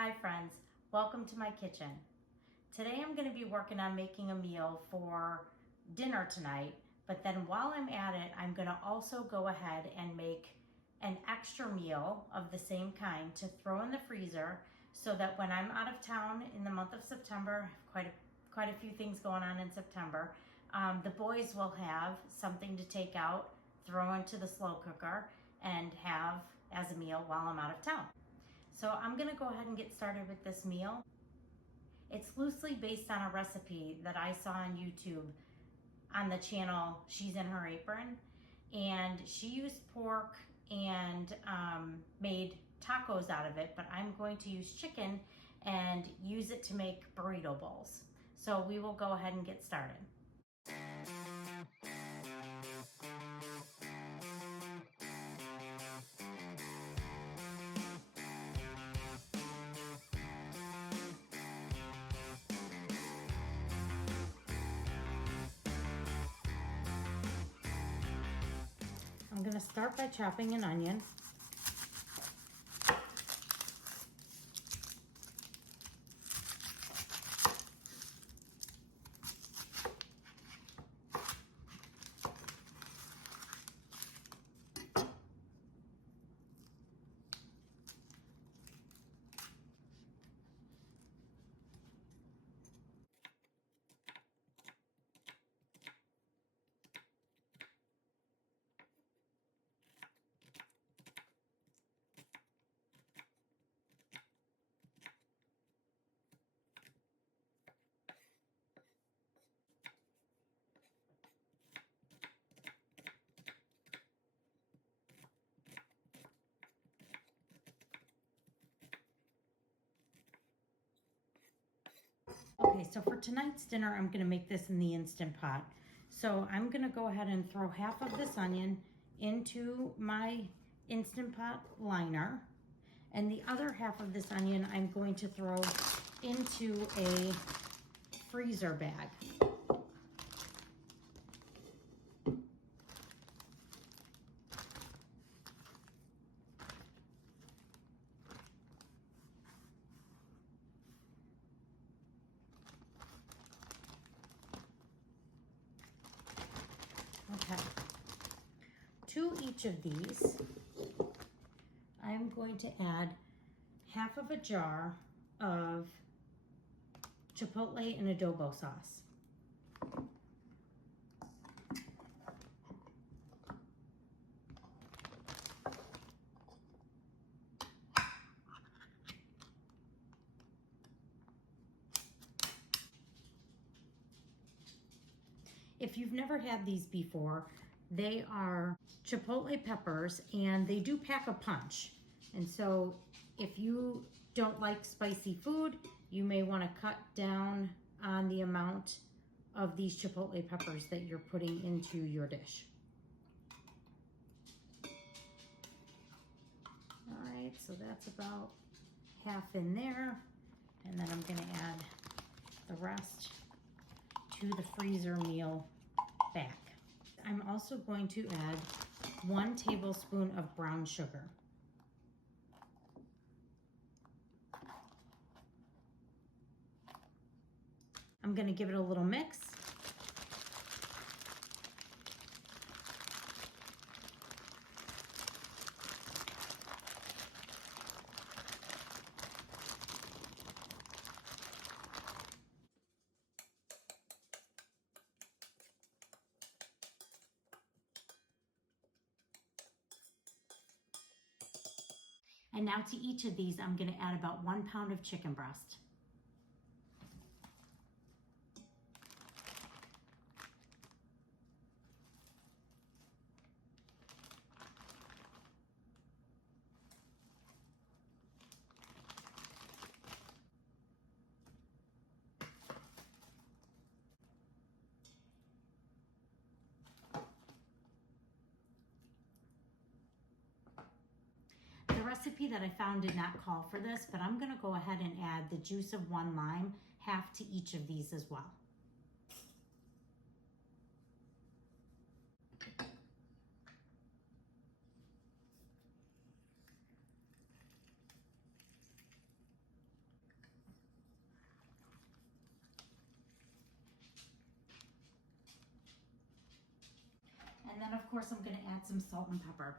Hi friends, welcome to my kitchen. Today I'm going to be working on making a meal for dinner tonight, but then while I'm at it, I'm going to also go ahead and make an extra meal of the same kind to throw in the freezer so that when I'm out of town in the month of September, quite a few things going on in September, the boys will have something to take out, throw into the slow cooker, and have as a meal while I'm out of town. So I'm gonna go ahead and get started with this meal. It's loosely based on a recipe that I saw on YouTube on the channel She's in Her Apron. And she used pork and made tacos out of it, but I'm going to use chicken and use it to make burrito bowls. So we will go ahead and get started. I'm going to start by chopping an onion. Okay, so for tonight's dinner, I'm gonna make this in the Instant Pot. So I'm gonna go ahead and throw half of this onion into my Instant Pot liner. And the other half of this onion, I'm going to throw into a freezer bag. Okay, to each of these, I'm going to add half of a jar of Chipotle and adobo sauce. If you've never had these before, they are Chipotle peppers and they do pack a punch. And so if you don't like spicy food, you may want to cut down on the amount of these Chipotle peppers that you're putting into your dish. All right, so that's about half in there. And then I'm gonna add the rest to the freezer meal bag. I'm also going to add 1 tablespoon of brown sugar. I'm going to give it a little mix. And now to each of these, I'm going to add about 1 pound of chicken breast. The recipe that I found did not call for this, but I'm going to go ahead and add the juice of 1 lime, half to each of these as well. then of course I'm gonna add some salt and pepper.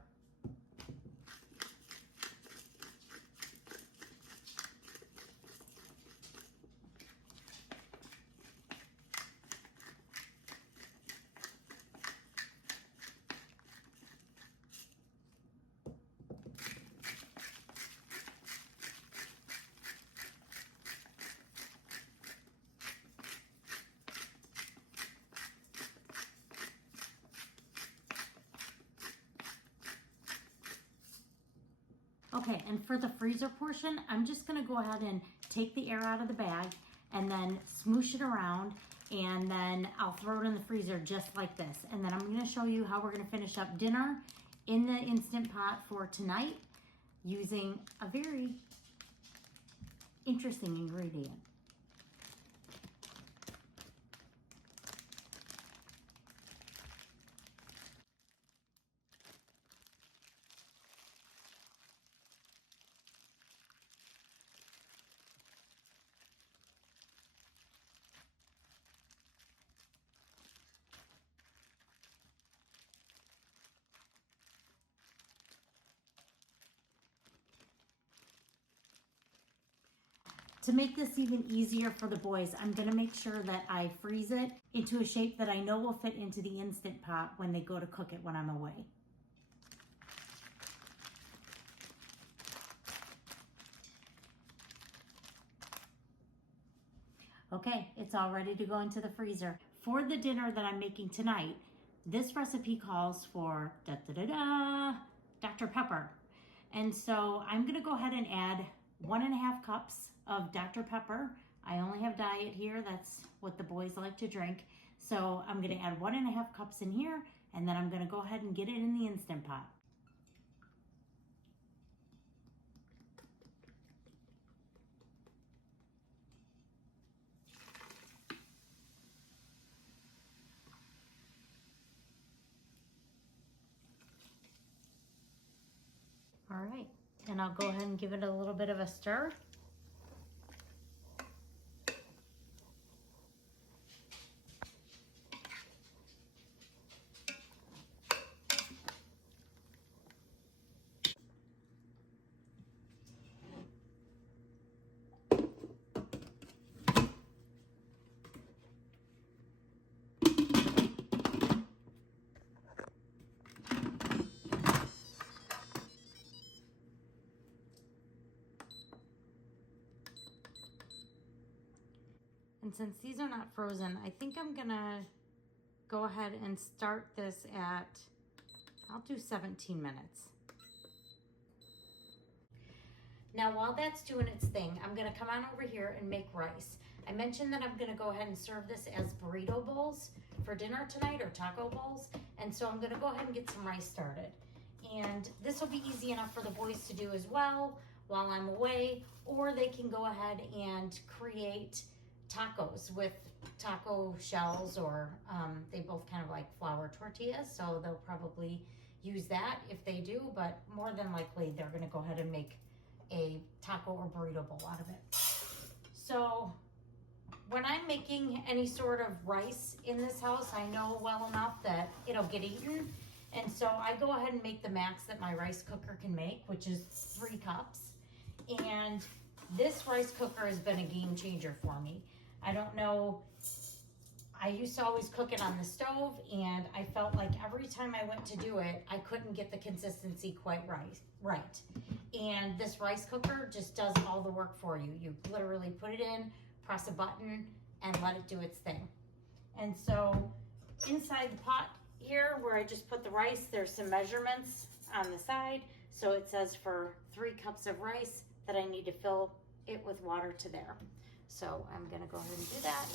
Okay, and for the freezer portion, I'm just gonna go ahead and take the air out of the bag and then smoosh it around, and then I'll throw it in the freezer just like this. And then I'm gonna show you how we're gonna finish up dinner in the Instant Pot for tonight using a very interesting ingredient. To make this even easier for the boys, I'm gonna make sure that I freeze it into a shape that I know will fit into the Instant Pot when they go to cook it when I'm away. Okay, it's all ready to go into the freezer. For the dinner that I'm making tonight, this recipe calls for Dr. Pepper. And so I'm gonna go ahead and add 1.5 cups of Dr. Pepper. I only have diet here, that's what the boys like to drink. So I'm gonna add 1.5 cups in here, and then I'm gonna go ahead and get it in the Instant Pot. All right, and I'll go ahead and give it a little bit of a stir. And since these are not frozen, I think I'm gonna go ahead and start this at, I'll do 17 minutes. Now while that's doing its thing, I'm gonna come on over here and make rice. I mentioned that I'm gonna go ahead and serve this as burrito bowls for dinner tonight, or taco bowls. And so I'm gonna go ahead and get some rice started. And this will be easy enough for the boys to do as well while I'm away, or they can go ahead and create tacos with taco shells, or they both kind of like flour tortillas, so they'll probably use that if they do, but more than likely they're gonna go ahead and make a taco or burrito bowl out of it. So when I'm making any sort of rice in this house, I know well enough that it'll get eaten, and so I go ahead and make the max that my rice cooker can make, which is 3 cups. And this rice cooker has been a game changer for me. I don't know, I used to always cook it on the stove, and I felt like every time I went to do it, I couldn't get the consistency quite right. And this rice cooker just does all the work for you. You literally put it in, press a button, and let it do its thing. And so inside the pot here, where I just put the rice, there's some measurements on the side. So it says for 3 cups of rice that I need to fill it with water to there. So I'm gonna go ahead and do that.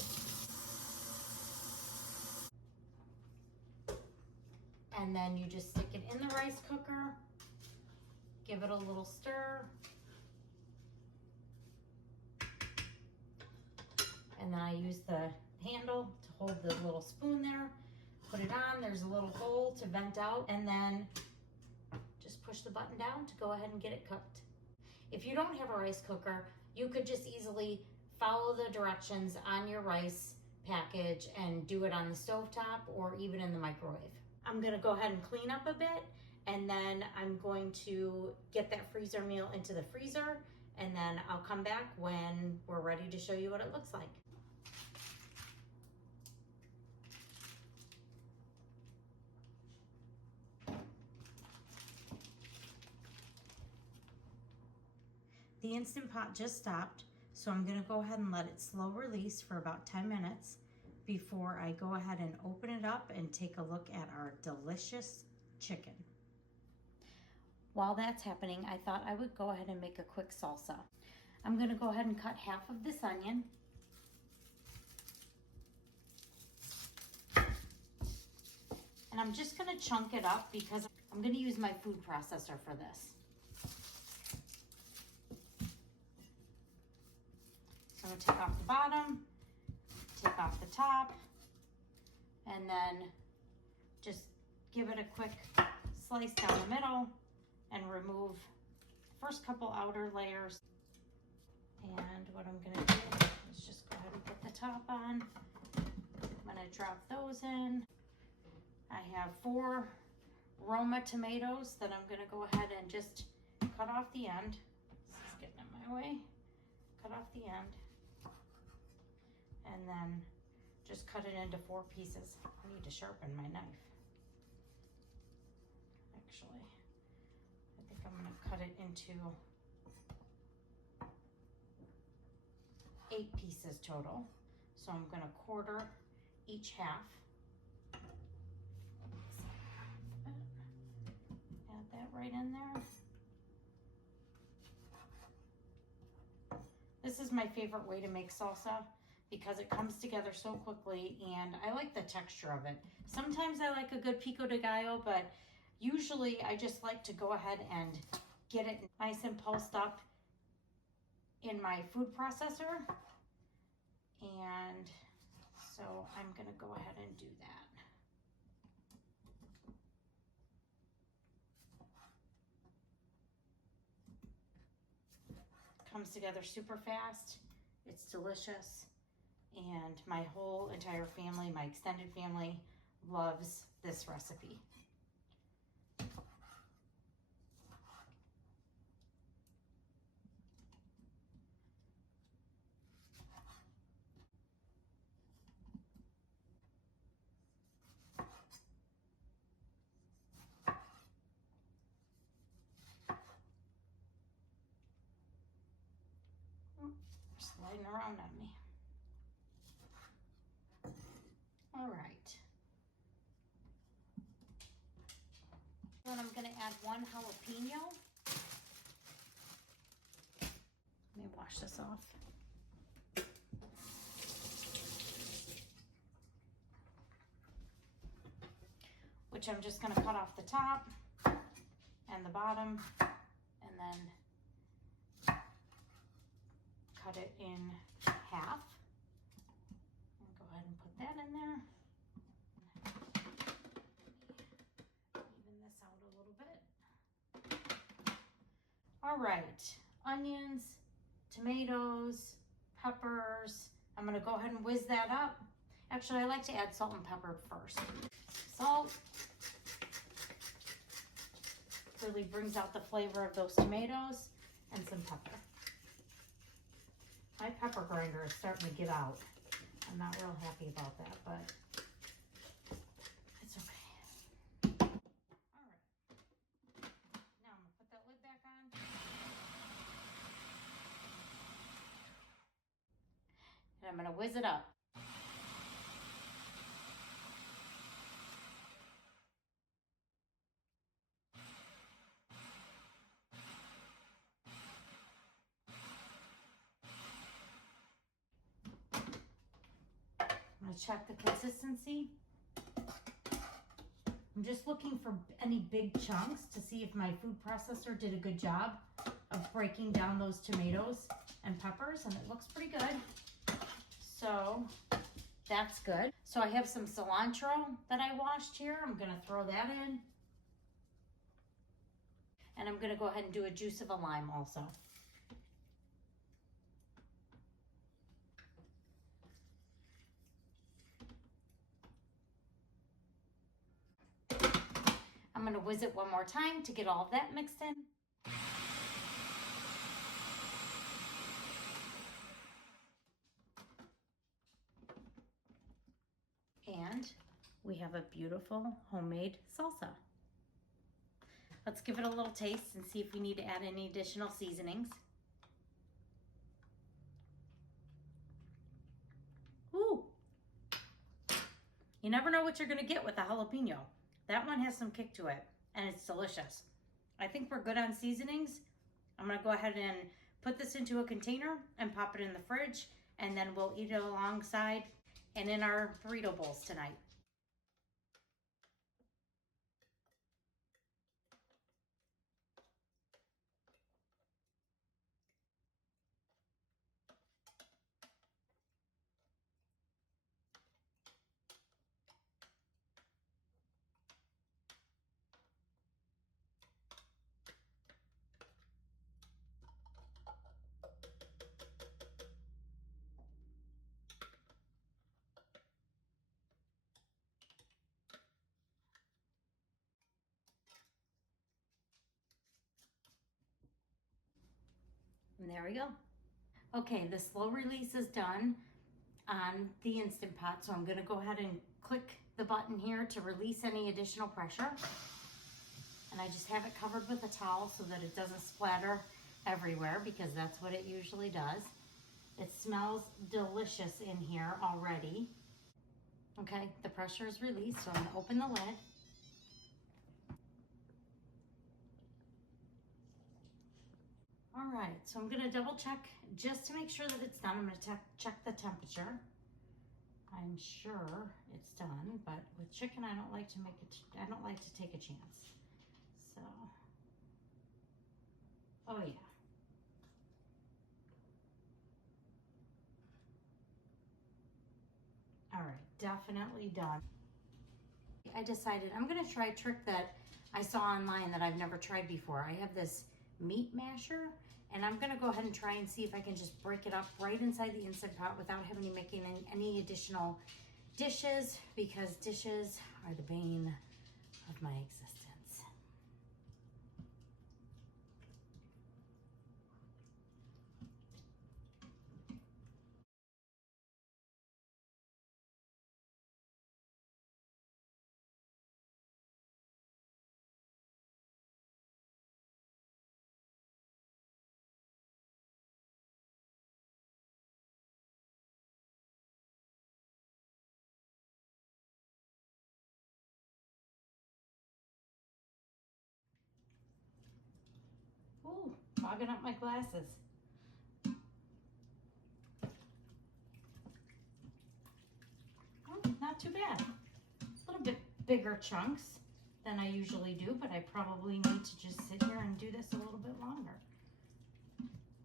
And then you just stick it in the rice cooker, give it a little stir, and then I use the handle to hold the little spoon there, put it on, there's a little hole to vent out, and then just push the button down to go ahead and get it cooked. If you don't have a rice cooker, you could just easily follow the directions on your rice package and do it on the stovetop or even in the microwave. I'm gonna go ahead and clean up a bit, and then I'm going to get that freezer meal into the freezer, and then I'll come back when we're ready to show you what it looks like. The Instant Pot just stopped, so I'm gonna go ahead and let it slow release for about 10 minutes before I go ahead and open it up and take a look at our delicious chicken. While that's happening, I thought I would go ahead and make a quick salsa. I'm gonna go ahead and cut half of this onion. And I'm just gonna chunk it up because I'm gonna use my food processor for this. So I'm gonna take off the bottom, take off the top, and then just give it a quick slice down the middle and remove the first couple outer layers. And what I'm gonna do is just go ahead and put the top on. I'm gonna drop those in. I have 4 Roma tomatoes that I'm gonna go ahead and just cut off the end. This is getting in my way. Cut off the end. And then just cut it into 4 pieces. I need to sharpen my knife. Actually, I think I'm gonna cut it into 8 pieces total. So I'm gonna quarter each half. Add that right in there. This is my favorite way to make salsa because it comes together so quickly, and I like the texture of it. Sometimes I like a good pico de gallo, but usually I just like to go ahead and get it nice and pulsed up in my food processor. And so I'm gonna go ahead and do that. Comes together super fast. It's delicious. And my whole entire family, my extended family, loves this recipe. Sliding around on me. All right. Then I'm gonna add 1 jalapeno. Let me wash this off. Which I'm just gonna cut off the top and the bottom, and then cut it in half. And go ahead and put that in there. Even this out a little bit. All right, onions, tomatoes, peppers. I'm gonna go ahead and whiz that up. Actually, I like to add salt and pepper first. Salt really brings out the flavor of those tomatoes, and some pepper. My pepper grinder is starting to give out. I'm not real happy about that, but it's okay. All right. Now I'm gonna put that lid back on. And I'm gonna whiz it up. I'm gonna check the consistency. I'm just looking for any big chunks to see if my food processor did a good job of breaking down those tomatoes and peppers, and it looks pretty good. So that's good. So I have some cilantro that I washed here. I'm gonna throw that in. And I'm gonna go ahead and do a juice of a lime also. whiz it one more time to get all of that mixed in. And we have a beautiful homemade salsa. Let's give it a little taste and see if we need to add any additional seasonings. Ooh! You never know what you're gonna get with a jalapeno. That one has some kick to it, and it's delicious. I think we're good on seasonings. I'm gonna go ahead and put this into a container and pop it in the fridge, and then we'll eat it alongside and in our burrito bowls tonight. And there we go. Okay, the slow release is done on the Instant Pot, so I'm gonna go ahead and click the button here to release any additional pressure. And I just have it covered with a towel so that it doesn't splatter everywhere, because that's what it usually does. It smells delicious in here already. Okay, the pressure is released, so I'm gonna open the lid. All right, so I'm gonna double check just to make sure that it's done. I'm gonna check the temperature. I'm sure it's done, but with chicken, I don't like to take a chance. So, oh yeah. All right, definitely done. I decided I'm gonna try a trick that I saw online that I've never tried before. I have this meat masher, and I'm gonna go ahead and try and see if I can just break it up right inside the Instant Pot without having to make any additional dishes, because dishes are the bane of my existence. Ooh, fogging up my glasses. Not too bad. A little bit bigger chunks than I usually do, but I probably need to just sit here and do this a little bit longer.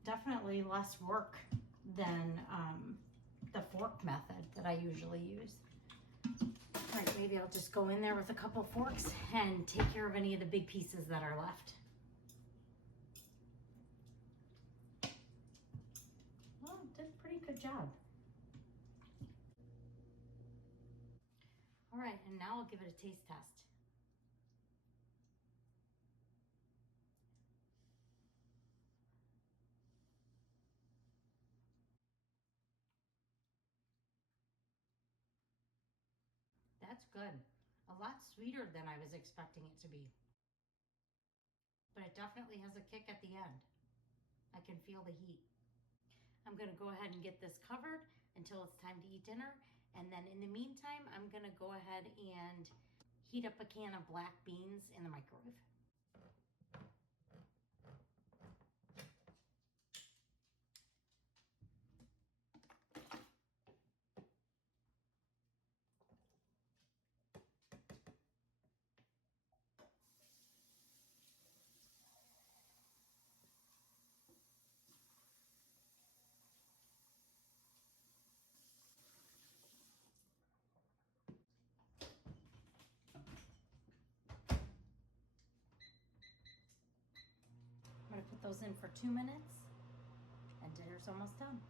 Definitely less work than the fork method that I usually use. All right, maybe I'll just go in there with a couple forks and take care of any of the big pieces that are left. Well, did a pretty good job. All right, and now I'll give it a taste test. That's good. A lot sweeter than I was expecting it to be. But it definitely has a kick at the end. I can feel the heat. I'm gonna go ahead and get this covered until it's time to eat dinner. And then in the meantime, I'm gonna go ahead and heat up a can of black beans in the microwave. I'm gonna put those in for 2 minutes, and dinner's almost done.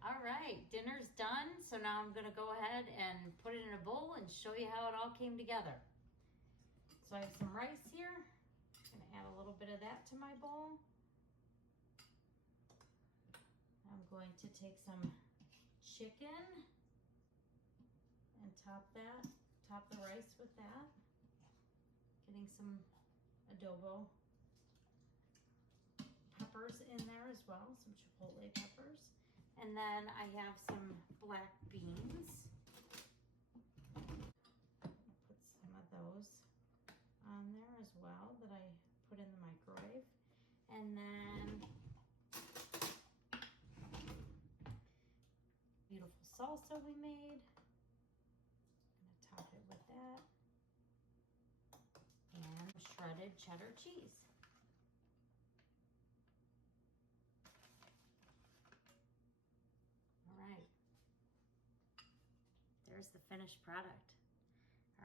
All right, dinner's done. So now I'm gonna go ahead and put it in a bowl and show you how it all came together. So I have some rice here. I'm gonna add a little bit of that to my bowl. I'm going to take some chicken and top the rice with that. Getting some adobo peppers in there as well, some chipotle peppers. And then I have some black beans. Put some of those on there as well that I put in the microwave. And then beautiful salsa we made. I'm gonna top it with that. And shredded cheddar cheese. All right. There's the finished product.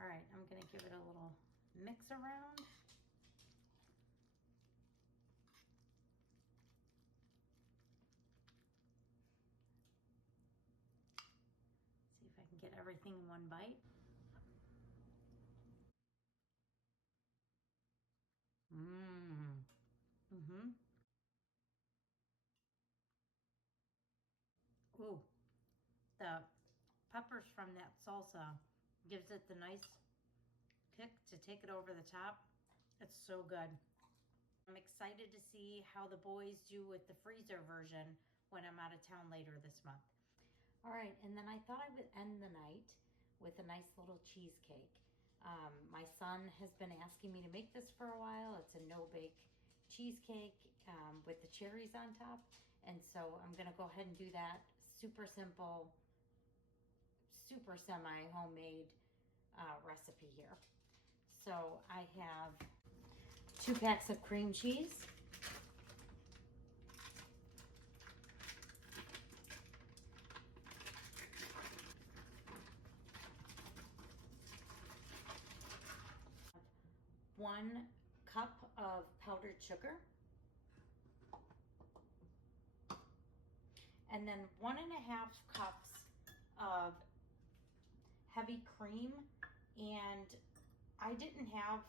All right, I'm gonna give it a little mix around. See if I can get everything in one bite. Ooh, the peppers from that salsa gives it the nice kick to take it over the top. It's so good. I'm excited to see how the boys do with the freezer version when I'm out of town later this month. All right, and then I thought I would end the night with a nice little cheesecake. My son has been asking me to make this for a while. It's a no-bake cheesecake with the cherries on top. And so I'm gonna go ahead and do that. Super simple, super semi-homemade recipe here. So I have 2 packs of cream cheese. One cup of powdered sugar. And then 1.5 cups of heavy cream. And I didn't have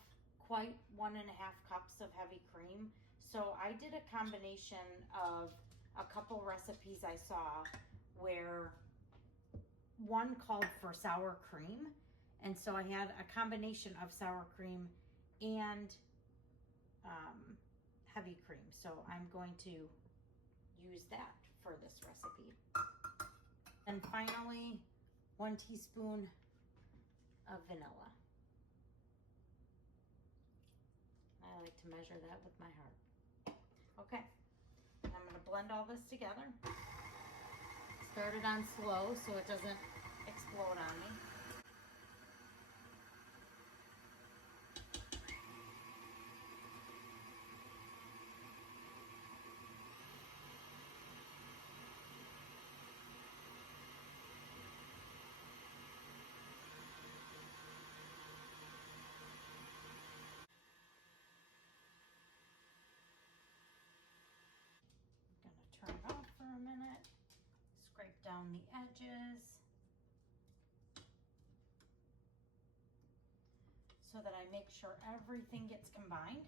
quite 1.5 cups of heavy cream. So I did a combination of a couple recipes I saw where one called for sour cream. And so I had a combination of sour cream and heavy cream. So I'm going to use that for this recipe. And finally, 1 teaspoon of vanilla. I like to measure that with my heart. Okay, I'm gonna blend all this together. Start it on slow so it doesn't explode on me. Turn it off for a minute, scrape down the edges so that I make sure everything gets combined.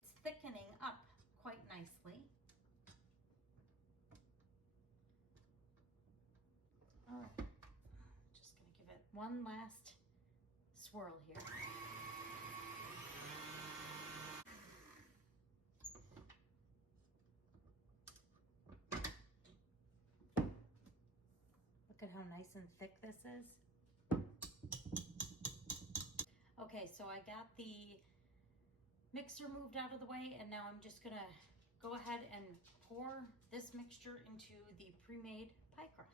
It's thickening up quite nicely. All right, just gonna give it one last swirl here. Look at how nice and thick this is. Okay, so I got the mixer moved out of the way, and now I'm just gonna go ahead and pour this mixture into the pre-made pie crust.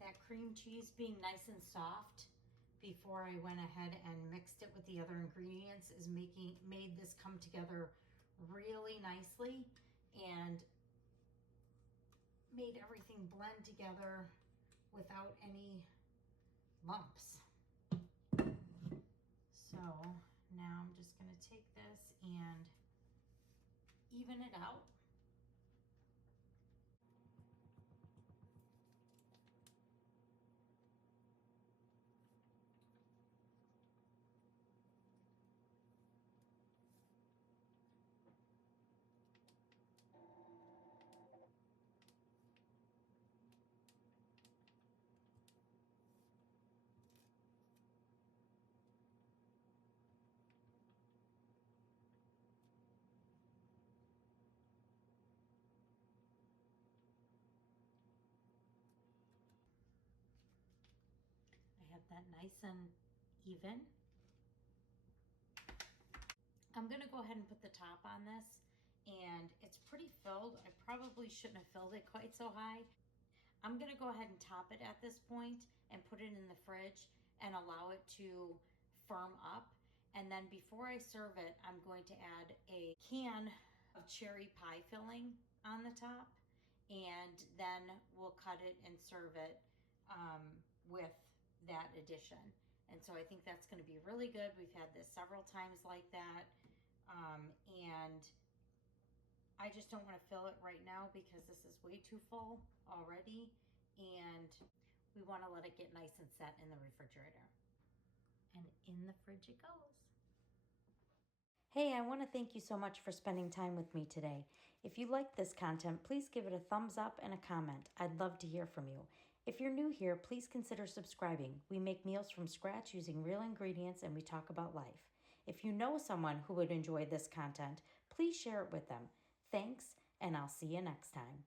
That cream cheese being nice and soft before I went ahead and mixed it with the other ingredients is made this come together really nicely and made everything blend together without any lumps. So now I'm just gonna take this and even it out. I have that nice and even. I'm gonna go ahead and put the top on this, and it's pretty filled. I probably shouldn't have filled it quite so high. I'm gonna go ahead and top it at this point and put it in the fridge and allow it to firm up. And then before I serve it, I'm going to add a can of cherry pie filling on the top, and then we'll cut it and serve it with that addition. And so I think that's gonna be really good. We've had this several times like that. And I just don't want to fill it right now because this is way too full already, and we want to let it get nice and set in the refrigerator. And in the fridge it goes. Hey, I want to thank you so much for spending time with me today. If you like this content, please give it a thumbs up and a comment. I'd love to hear from you. If you're new here, please consider subscribing. We make meals from scratch using real ingredients, and we talk about life. If you know someone who would enjoy this content, please share it with them. Thanks, and I'll see you next time.